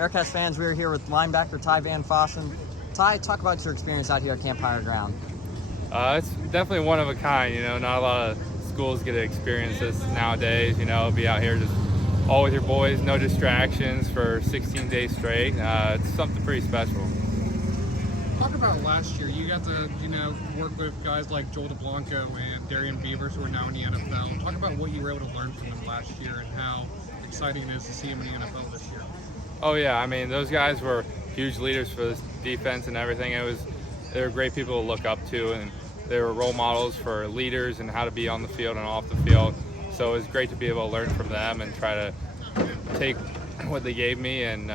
Bearcats fans, we're here with linebacker Ty Fossen. Ty, talk about your experience out here at Camp Higher Ground. It's definitely one of a kind, not a lot of schools get to experience this nowadays, be out here just all with your boys, no distractions for 16 days straight. It's something pretty special. Talk about last year. You got to, work with guys like Joel DeBlanco and Darian Beavers who are now in the NFL. Talk about what you were able to learn from them last year and how exciting it is to see them in the NFL this year. Oh yeah, those guys were huge leaders for this defense and everything. They were great people to look up to, and they were role models for leaders and how to be on the field and off the field. So it was great to be able to learn from them and try to take what they gave me and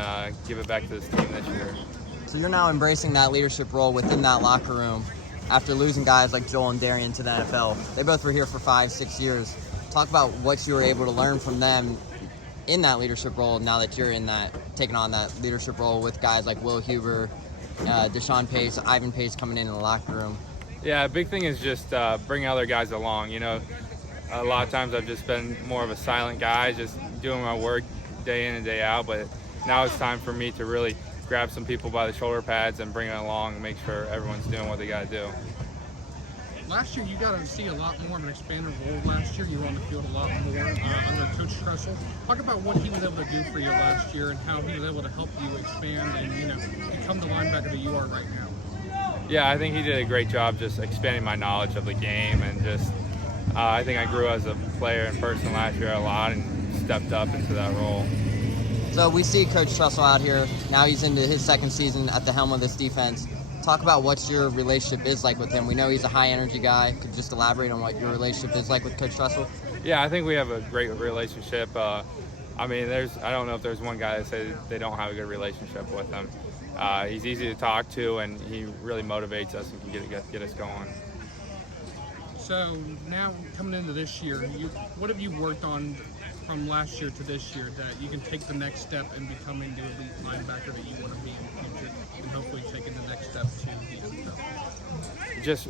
give it back to this team this year. So you're now embracing that leadership role within that locker room after losing guys like Joel and Darian to the NFL. They both were here for 5-6 years. Talk about what you were able to learn from them in that leadership role now that you're taking on that leadership role with guys like Will Huber, Deshaun Pace, Ivan Pace coming in the locker room. Yeah, a big thing is just bringing other guys along. A lot of times I've just been more of a silent guy, just doing my work day in and day out, but now it's time for me to really grab some people by the shoulder pads and bring it along and make sure everyone's doing what they got to do. Last year, you got to see a lot more of an expanded role last year. You were on the field a lot more under Coach Tressel. Talk about what he was able to do for you last year and how he was able to help you expand and, become the linebacker that you are right now. Yeah, I think he did a great job just expanding my knowledge of the game, and just I think I grew as a player and person last year a lot and stepped up into that role. So we see Coach Tressel out here. Now he's into his second season at the helm of this defense. Talk about what your relationship is like with him. We know he's a high-energy guy. Could you just elaborate on what your relationship is like with Coach Tressel? Yeah, I think we have a great relationship. I don't know if there's one guy that says they don't have a good relationship with him. He's easy to talk to, and he really motivates us and can get us going. So now coming into this year, what have you worked on from last year to this year that you can take the next step in becoming the elite linebacker that you want to be in the future, and hopefully taking the next step to the NFL? Just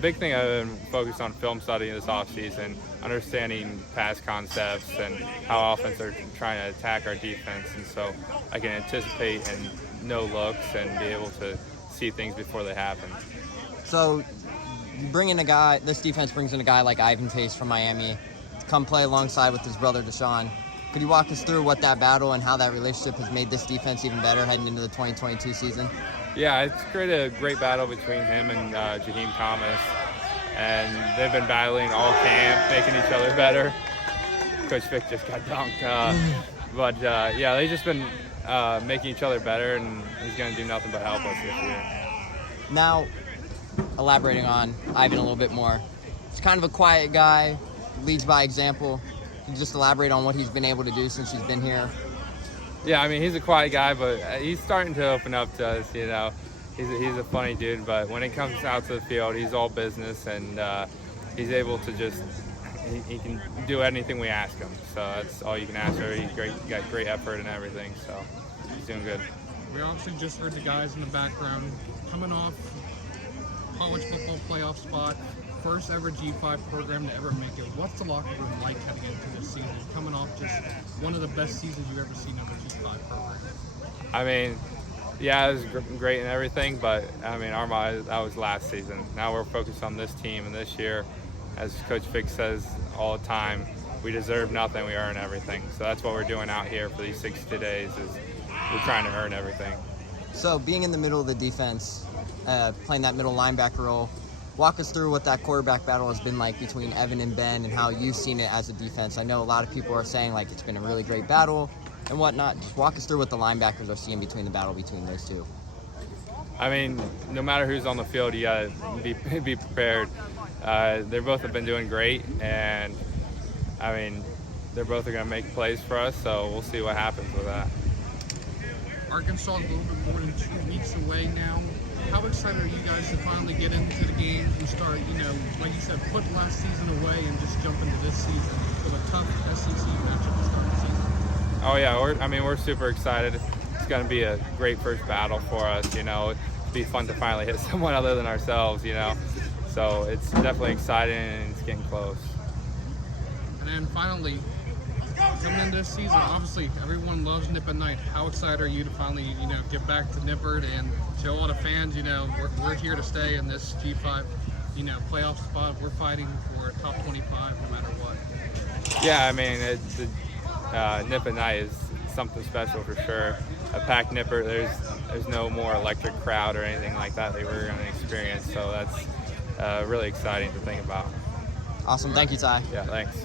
big thing I've been focused on film study this offseason, understanding pass concepts and how offense are trying to attack our defense, and so I can anticipate and know looks and be able to see things before they happen. So you bring in this defense brings in a guy like Ivan Pace from Miami to come play alongside with his brother Deshaun. Could you walk us through what that battle and how that relationship has made this defense even better heading into the 2022 season? Yeah, it's created a great battle between him and Jaheim Thomas, and they've been battling all camp, making each other better. Coach Vic just got dunked. But they've just been making each other better, and he's going to do nothing but help us this year. Now, elaborating on Ivan a little bit more. He's kind of a quiet guy, leads by example. Can you just elaborate on what he's been able to do since he's been here? Yeah, he's a quiet guy, but he's starting to open up to us, He's a funny dude, but when it comes out to the field, he's all business, and he's able to just, he can do anything we ask him. So that's all you can ask for. He's got great effort and everything, so he's doing good. We obviously just heard the guys in the background coming off college football playoff spot, first ever G5 program to ever make it. What's the locker room like heading into this season, coming off just one of the best seasons you've ever seen of a G5 program? Yeah, it was great and everything, but our mind, that was last season. Now we're focused on this team, and this year, as Coach Vic says all the time, we deserve nothing, we earn everything. So that's what we're doing out here for these 60 days, is we're trying to earn everything. So being in the middle of the defense, playing that middle linebacker role, walk us through what that quarterback battle has been like between Evan and Ben and how you've seen it as a defense. I know a lot of people are saying it's been a really great battle and whatnot. Just walk us through what the linebackers are seeing between the battle between those two. No matter who's on the field, you gotta be prepared. They both have been doing great, and they're both going to make plays for us, so we'll see what happens with that. Arkansas is a little bit more than 2 weeks away now. How excited are you guys to finally get into the games and start, like you said, put last season away and just jump into this season with a tough SEC matchup to start the season? Oh yeah, we're super excited. It's going to be a great first battle for us. It'd be fun to finally hit someone other than ourselves. So it's definitely exciting, and it's getting close. And then finally, coming into this season, obviously everyone loves Nip at Night. How excited are you to finally, get back to Nippert and show all the fans, we're here to stay in this G5, playoff spot. We're fighting for top 25 no matter what. Yeah, I mean, Nip at Night is something special for sure. A packed Nippert, there's no more electric crowd or anything like that we're going to experience. So that's really exciting to think about. Awesome. Thank you, Ty. Yeah, thanks.